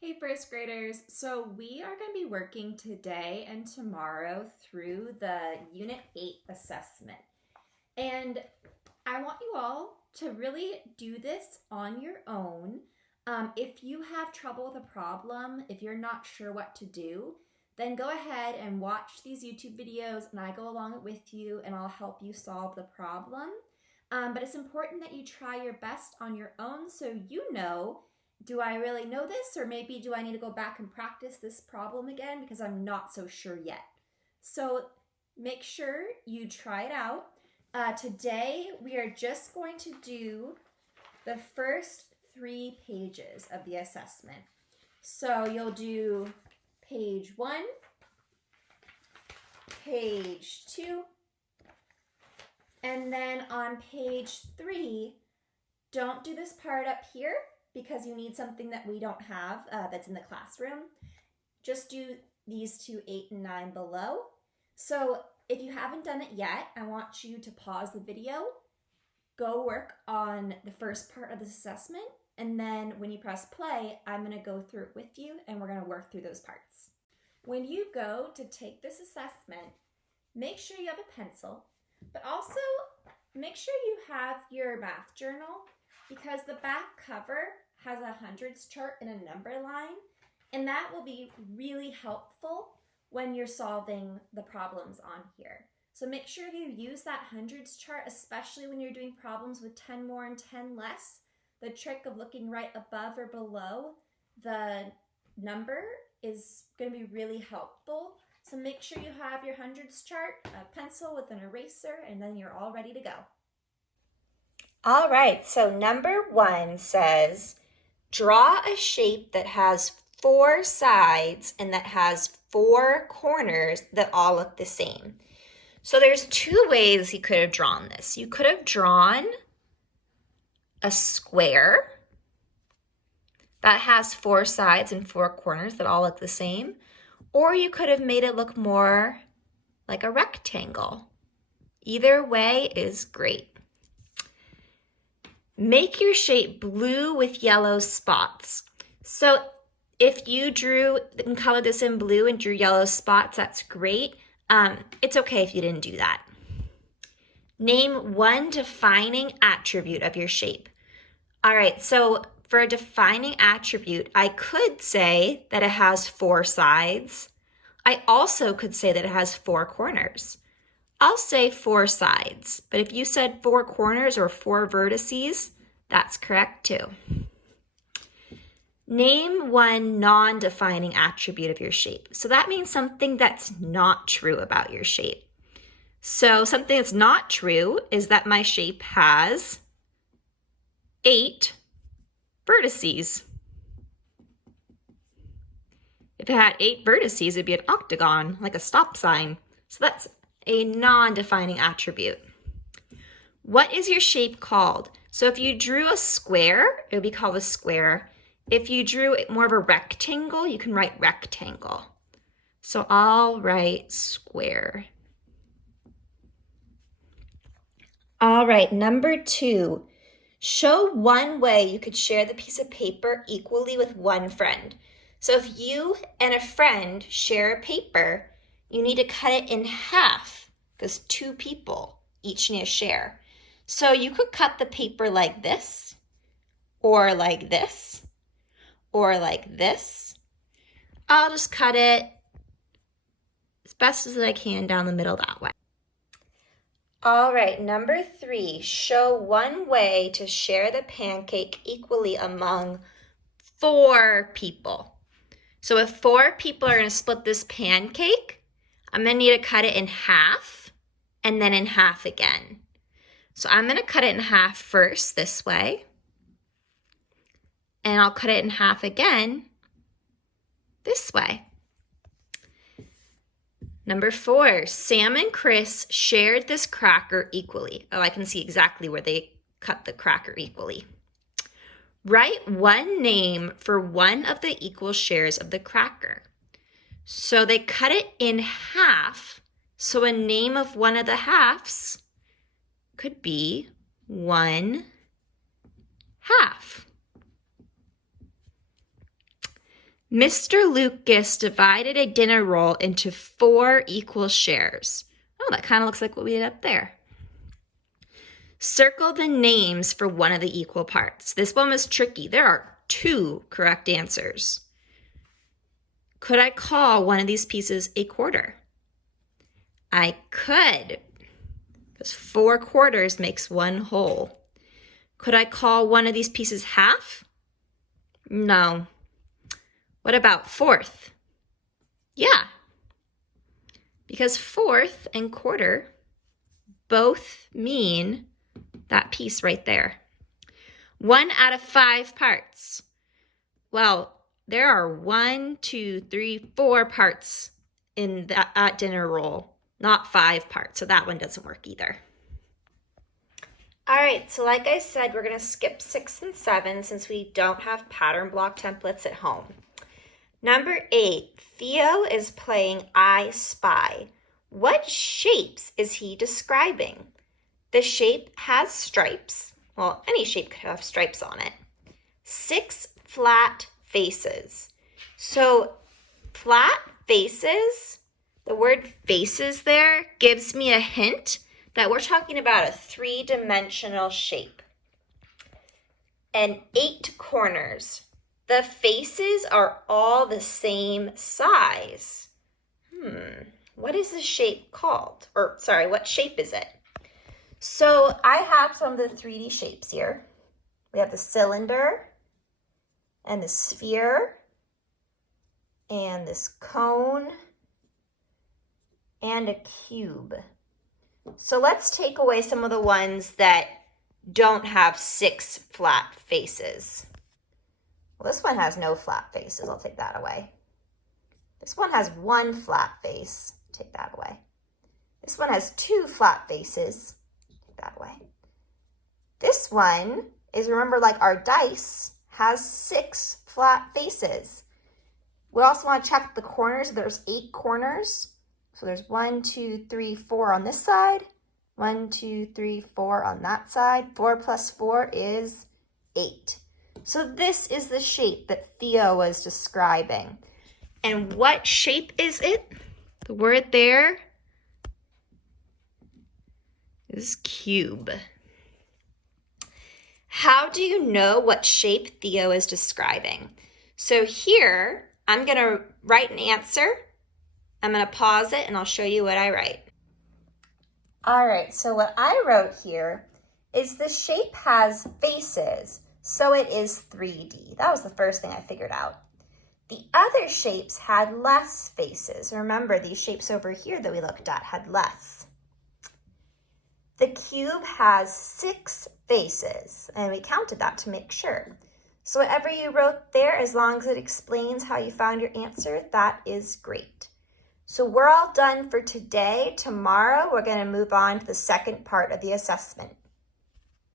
Hey first graders, so we are going to be working today and tomorrow through the Unit 8 assessment. And I want you all to really do this on your own. If you have trouble with a problem, if you're not sure what to do, then go ahead and watch these YouTube videos and I go along with you and I'll help you solve the problem. But it's important that you try your best on your own so you know, do I really know this, or maybe do I need to go back and practice this problem again because I'm not so sure yet. So make sure you try it out. Today we are just going to do the first 3 pages of the assessment. So you'll do page 1, page 2, and then on page 3, don't do this part up here because you need something that we don't have that's in the classroom. Just do these 2, 8 and 9 below. So if you haven't done it yet, I want you to pause the video, go work on the first part of this assessment, and then when you press play, I'm going to go through it with you and we're going to work through those parts. When you go to take this assessment, make sure you have a pencil, but also make sure you have your math journal because the back cover has a hundreds chart and a number line, and that will be really helpful when you're solving the problems on here. So make sure you use that hundreds chart, especially when you're doing problems with 10 more and 10 less. The trick of looking right above or below the number is going to be really helpful. So make sure you have your hundreds chart, a pencil with an eraser, and then you're all ready to go. All right, so number 1 says, draw a shape that has 4 sides and that has 4 corners that all look the same. So there's 2 ways you could have drawn this. You could have drawn a square that has 4 sides and 4 corners that all look the same, or you could have made it look more like a rectangle. Either way is great. Make your shape blue with yellow spots. So if you drew and colored this in blue and drew yellow spots, that's great. It's okay if you didn't do that. Name one defining attribute of your shape. All right, so for a defining attribute, I could say that it has 4 sides. I also could say that it has 4 corners. I'll say 4 sides, but if you said 4 corners or 4 vertices, that's correct too. Name one non-defining attribute of your shape. So that means something that's not true about your shape. So something that's not true is that my shape has 8 vertices. If it had 8 vertices, it'd be an octagon, like a stop sign. So that's a non-defining attribute. What is your shape called? So if you drew a square, it would be called a square. If you drew more of a rectangle, you can write rectangle. So I'll write square. All right, number 2. Show one way you could share the piece of paper equally with one friend. So if you and a friend share a paper, you need to cut it in half because 2 people each need to share. So you could cut the paper like this, or like this, or like this. I'll just cut it as best as I can down the middle that way. All right, number 3, show one way to share the pancake equally among 4 people. So if 4 people are going to split this pancake, I'm going to need to cut it in half and then in half again. So I'm going to cut it in half first this way, and I'll cut it in half again this way. Number 4, Sam and Chris shared this cracker equally. Oh, I can see exactly where they cut the cracker equally. Write one name for one of the equal shares of the cracker. So they cut it in half, so a name of one of the halves could be 1/2. Mr. Lucas divided a dinner roll into 4 equal shares. Oh, that kind of looks like what we did up there. Circle the names for one of the equal parts. This one was tricky. There are 2 correct answers. Could I call one of these pieces a quarter? I could, because 4 quarters makes 1 whole. Could I call one of these pieces half? No. What about fourth? Yeah, because fourth and quarter both mean that piece right there. 1 out of 5 parts. Well, there are 1, 2, 3, 4 parts in that dinner roll, not 5 parts, so that one doesn't work either. All right, so like I said, we're going to skip 6 and 7 since we don't have pattern block templates at home. Number 8, Theo is playing I Spy. What shapes is he describing? The shape has stripes. Well, any shape could have stripes on it. 6 flat faces. So flat faces, the word faces there gives me a hint that we're talking about a 3-dimensional shape. And 8 corners. The faces are all the same size. What is this shape called? Or sorry, what shape is it? So I have some of the 3D shapes here. We have the cylinder and the sphere and this cone and a cube. So let's take away some of the ones that don't have 6 flat faces. Well, this one has no flat faces. I'll take that away. This one has 1 flat face. Take that away. This one has 2 flat faces. Take that away. This one is, remember, like our dice, has 6 flat faces. We also want to check the corners. There's 8 corners. So there's 1, 2, 3, 4 on this side. 1, 2, 3, 4 on that side. 4 plus 4 is 8. So this is the shape that Theo was describing. And what shape is it? The word there is cube. How do you know what shape Theo is describing? So here, I'm going to write an answer. I'm going to pause it and I'll show you what I write. All right, so what I wrote here is the shape has faces. So it is 3D. That was the first thing I figured out. The other shapes had less faces. Remember, these shapes over here that we looked at had less. The cube has 6 faces, and we counted that to make sure. So whatever you wrote there, as long as it explains how you found your answer, that is great. So we're all done for today. Tomorrow, we're going to move on to the second part of the assessment.